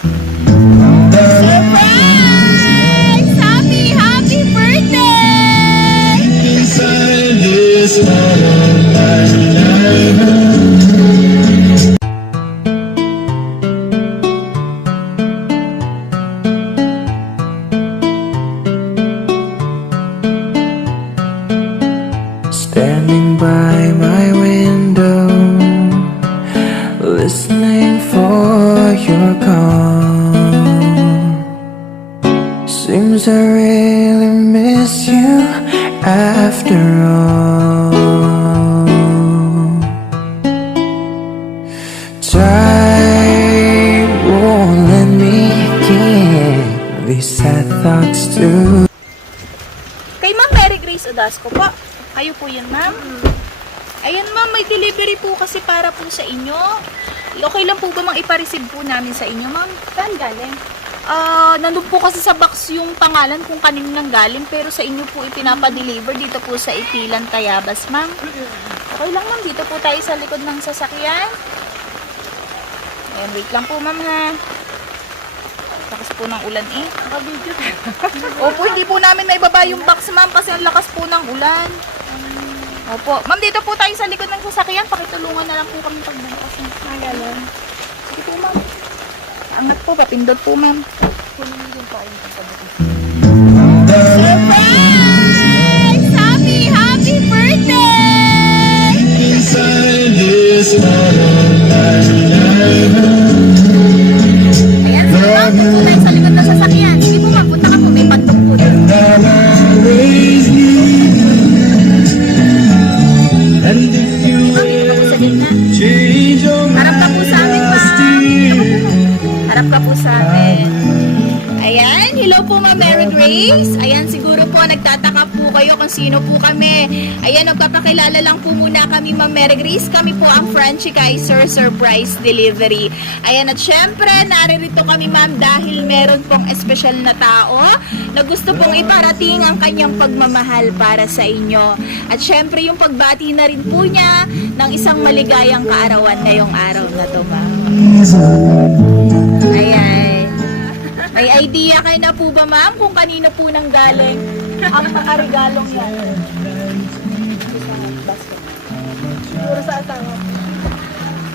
Surprise! Happy birthday! Inside this heart of mine. Standing by my window, listening for your call. Seems I really miss you after all. Time won't let me give these sad thoughts to. Kay Ma'am Mary Grace Odasco po. Kayo po yun, ma'am. Ayan, ma'am, may delivery po kasi para po sa inyo. Okay lang po ba mang ipareceive po namin sa inyo, ma'am? Saan galing? Nandun po kasi sa box yung pangalan kung kanino nang galing, pero sa inyo po ipinapadeliver dito po sa Itilan, Tayabas, ma'am. Okay lang, ma'am. Dito po tayo sa likod ng sasakyan. Ayan, wait lang po, ma'am, ha. Lakas po ng ulan, eh. Naka-video. Opo, hindi po namin naibaba yung box, ma'am, kasi ang lakas po ng ulan. Opo. Ma'am, dito po tayo sa likod ng sasakyan. Pakitulungan na lang po kami pagbukas ng pangalan. Sige po, ma'am. Angat po, papindot po, ma'am. Surprise! Happy birthday! Inside this heart of mine. Ayan, sige, ma'am. Dito tayo sa likod ng sasakyan. Sige po, ma'am. Punta ka po. May pantog po dito. I'll always need you. And if you Ma'am, dito po sa gitna. change your Harap ka po sa amin, mind, ma'am. still. Harap ka po sa amin. Ayan, hello po, Ma'am Mary Grace. Ayan, siguro po nagtataka po kayo kung sino po kami. Ayan, magpapakilala lang po muna kami, Ma'am Mary Grace. Kami po ang Frenchie Kaiser Surprise Delivery. Ayan, at syempre, naririto kami, ma'am, dahil meron pong espesyal na tao na gusto pong iparating ang kanyang pagmamahal para sa inyo. At syempre, yung pagbati na rin po niya ng isang maligayang kaarawan ngayong araw na to, ma'am. Ayan. May idea kayo na po ba, ma'am, kung kanino po nang galing ang nakaregalong yan? Siguro sa asawa.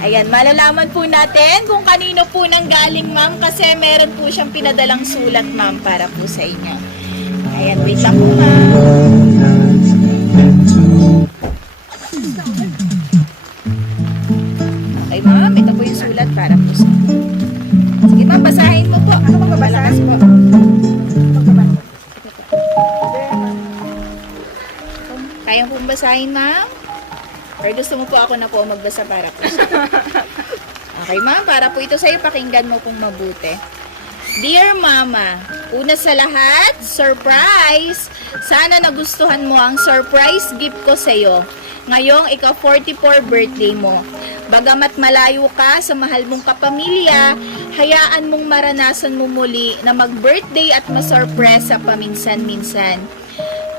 Ayan, malalaman po natin kung kanino po nang galing, ma'am, kasi meron po siyang pinadalang sulat, ma'am, para po sa inyo. Ayan, wait lang po, ma'am. Okay, ma'am, ito po yung sulat para po sa inyo. Sige, ma'am, basahin mo po. Ano ba babalakas po? Kaya pong basahin, ma'am? Or gusto mo po ako na po magbasa para po sa inyo? Okay, ma'am, para po ito sa'yo, pakinggan mo pong mabuti. Dear Mama, una sa lahat, surprise! Sana nagustuhan mo ang surprise gift ko sa'yo. Ngayong ikaw 44 birthday mo. Bagamat malayo ka sa mahal mong kapamilya, hayaan mong maranasan mo muli na mag-birthday at masurpresa paminsan-minsan.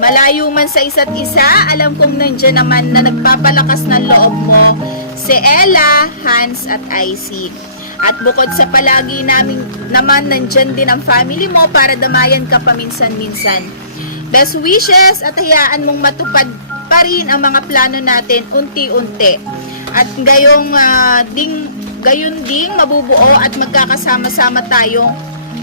Malayo man sa isa't isa, alam kong nandiyan naman na nagpapalakas ng loob mo si Ella, Hans at Icy. At bukod sa palagi naman nandyan din ang family mo para damayan ka paminsan-minsan. Best wishes at hayaan mong matupad pa rin ang mga plano natin unti-unti. At gayon ding mabubuo at magkakasama-sama tayong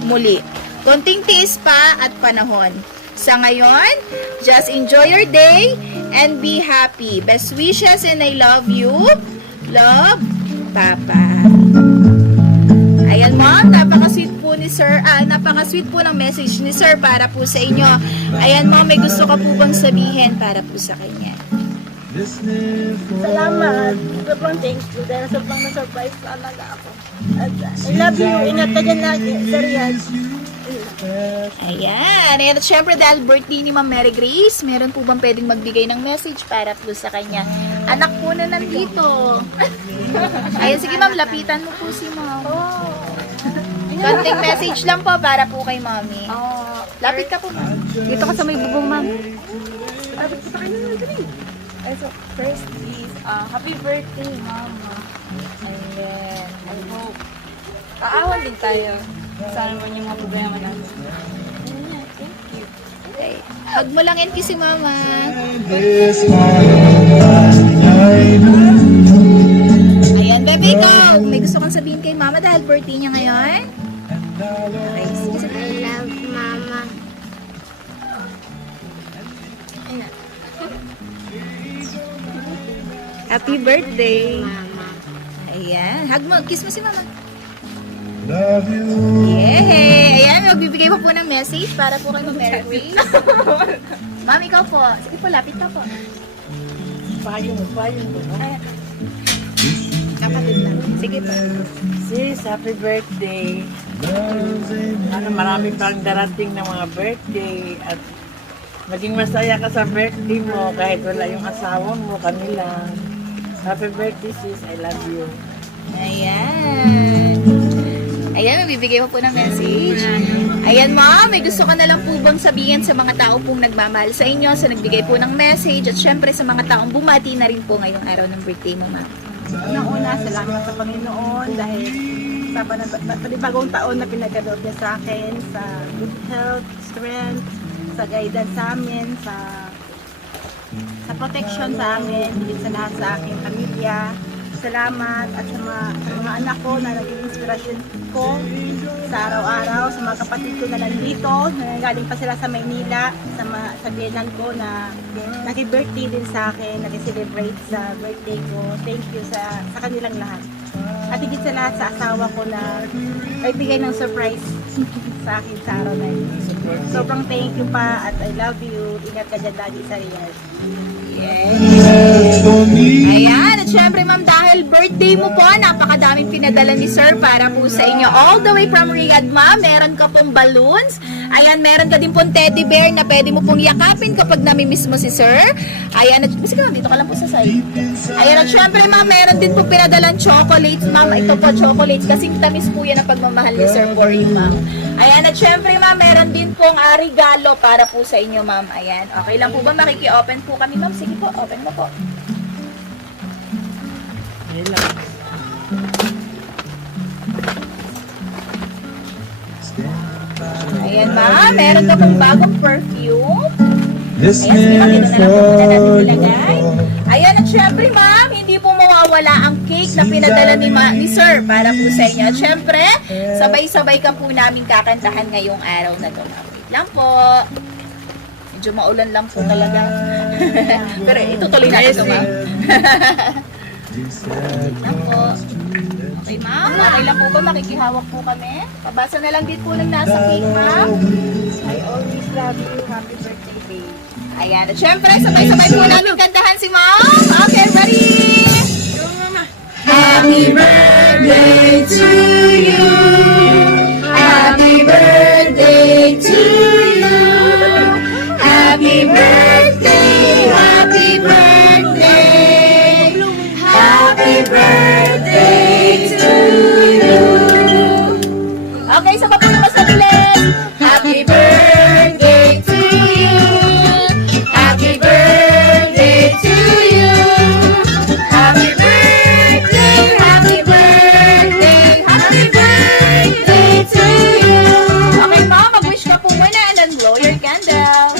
muli. Konting tiis pa at panahon. Sa ngayon, just enjoy your day and be happy. Best wishes and I love you. Love, Papa. Ayan, ma'am, napaka-sweet po ni Sir, napaka-sweet po ng message ni Sir para po sa inyo. Ayan, ma'am, may gusto ka po bang sabihin para po sa kanya? Salamat. Sobrang thank you dahil sobrang na-surprise talaga ako. At I love you. Ingat ka dyan lagi. Serious. Ayan. Ayan, at syempre dahil birthday ni Ma'am Mary Grace, meron po bang pwedeng magbigay ng message para po sa kanya? Anak po na nandito. Ayan, sige ma'am, lapitan mo po si ma'am. Konting message lang po para po kay mami. Lapit ka po, ma'am. Dito ka sa may bubong, ma'am. So, first is, happy birthday, mama. Ayan. I hope Aawan din tayo. Sana naman yung mga problema natin. Okay. Hug mo lang and kiss si Mama. Ayan, bebe ko. May gusto kang sabihin kay Mama dahil birthday niya ngayon? Okay, sige sabihin. I love Mama. Happy birthday. Mama. Ayan. Hug mo. Kiss mo si Mama. Love you. Yay! Ayan, magbibigay pa po ng message para po kayo mag-Merry Grace. Ma'am, ikaw po. Sige po, lapit ka po. Payong mo. Ayan. Kapatid lang. Sige po. Sis, happy birthday. Sana marami pang darating na mga birthday at maging masaya ka sa birthday mo kahit wala yung asawa mo, kanila. Happy birthday sis, I love you. Ayan. Ayan, bibigay mo po ng message. Ayan, ma'am, may gusto ka na lang po bang sabihin sa mga tao pong nagmamahal sa inyo, sa nagbigay po ng message, at syempre sa mga taong bumati na rin po ngayong araw ng birthday mo, ma'am. Unang-una, salamat sa Panginoon dahil sa panibagong taon na pinagkaloob niya sa akin, sa good health, strength, sa guidance sa amin, sa protection sa amin, higit sa lahat sa aking pamilya. Salamat at sa mga anak ko na naging inspirasyon ko sa araw-araw, sa mga kapatid ko na nandito, na galing pa sila sa Maynila, sa biyenan ko na nag-birthday din sa akin, nag-celebrate sa birthday ko. Thank you sa kanilang lahat. At higit sa lahat sa asawa ko na nagbigay ng surprise sa akin sa araw na yun. Sobrang thank you pa at I love you. Ingat ka dyan lagi sa Riyadh. Ayan, at syempre ma'am, dahil birthday mo po, napakadaming pinadala ni sir para po sa inyo. All the way from Riyadh, ma'am, meron ka pong balloons. Ayan, meron ka din pong teddy bear na pwede mo pong yakapin kapag namimiss mo si sir. Ayan, at sige ma'am, dito ka lang po sa side. Ayan, at syempre ma'am, meron din pong pinadalang chocolates, ma'am. Ito po, chocolates, kasing tamis po yan ang pagmamahal ni sir for you, ma'am. Ayan, at syempre ma'am, meron din pong regalo para po sa inyo, ma'am. Ayan, okay lang po ba? Makiki-open po kami, ma'am. Sige po, open mo po. Ayun lang. Ayan, ma'am. Meron ka pong bagong perfume. This Ayan, sige ma'am. Dito na lang po muna natin ilagay. miracle. Ayan, at syempre, ma'am, hindi po mawawala ang cake na pinadala ni Sir para po sa inyo. At syempre, sabay-sabay ka po namin kakantahan ngayong araw na to, ma'am. Wait lang po. Medyo maulan lang po talaga. Pero itutuloy natin ito, ma'am. Wait lang po. Okay, ma'am. Okay lang po ba? Makikihawak po kami. Pabasa na lang din po ng nasa cake, ma'am. I always love you. Happy birthday, babe. Ayan. At syempre, sabay-sabay po namin kantahan si ma'am. Okay, ready? Happy birthday to you. Happy birthday to you. Happy birthday, happy birthday. Happy birthday to you. Okay, sa pa po naman sa bilis. Happy birthday to you. Happy birthday to you. Happy birthday, happy birthday, happy birthday to you. Okay, ma'am, mag-wish ka po muna and then blow your candle.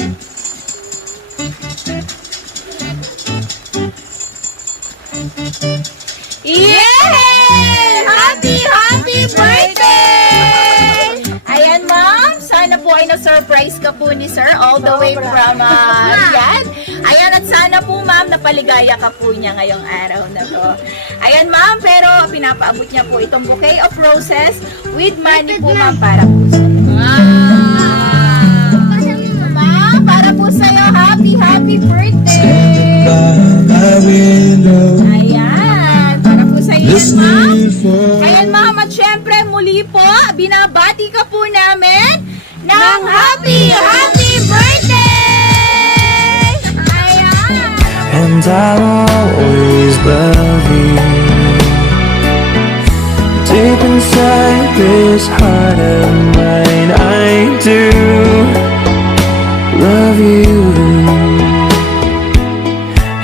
Yay! Happy birthday! Ayan, ma'am. Sana po ay na-surprise ka po ni sir all the way from Riyadh. Ayan, at sana po, ma'am, napaligaya ka po niya ngayong araw na to. Ayan, ma'am, pero pinapaabot niya po itong bouquet of roses with money po, ma'am, para po sa ma'am, para po sa'yo. Happy birthday! By window. Ayan, para po sa iyo, ma'am. Listening for Ayan, ma'am, at syempre, muli po, binabati ka po namin ng happy birthday! Ayan! and I'll always love you. Deep inside this heart of mine, I do love you,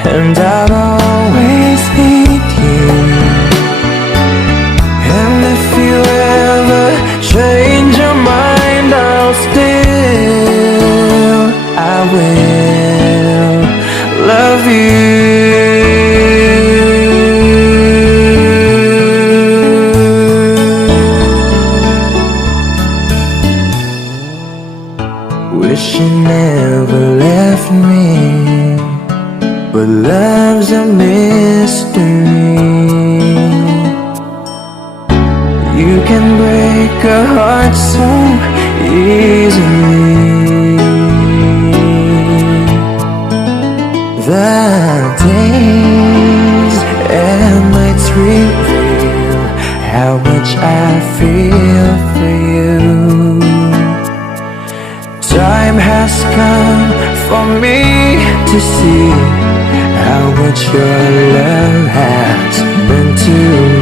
and I'll always need you. And if you ever can break a heart so easily. The days and nights reveal how much I feel for you. Time has come for me to see how much your love has meant to me.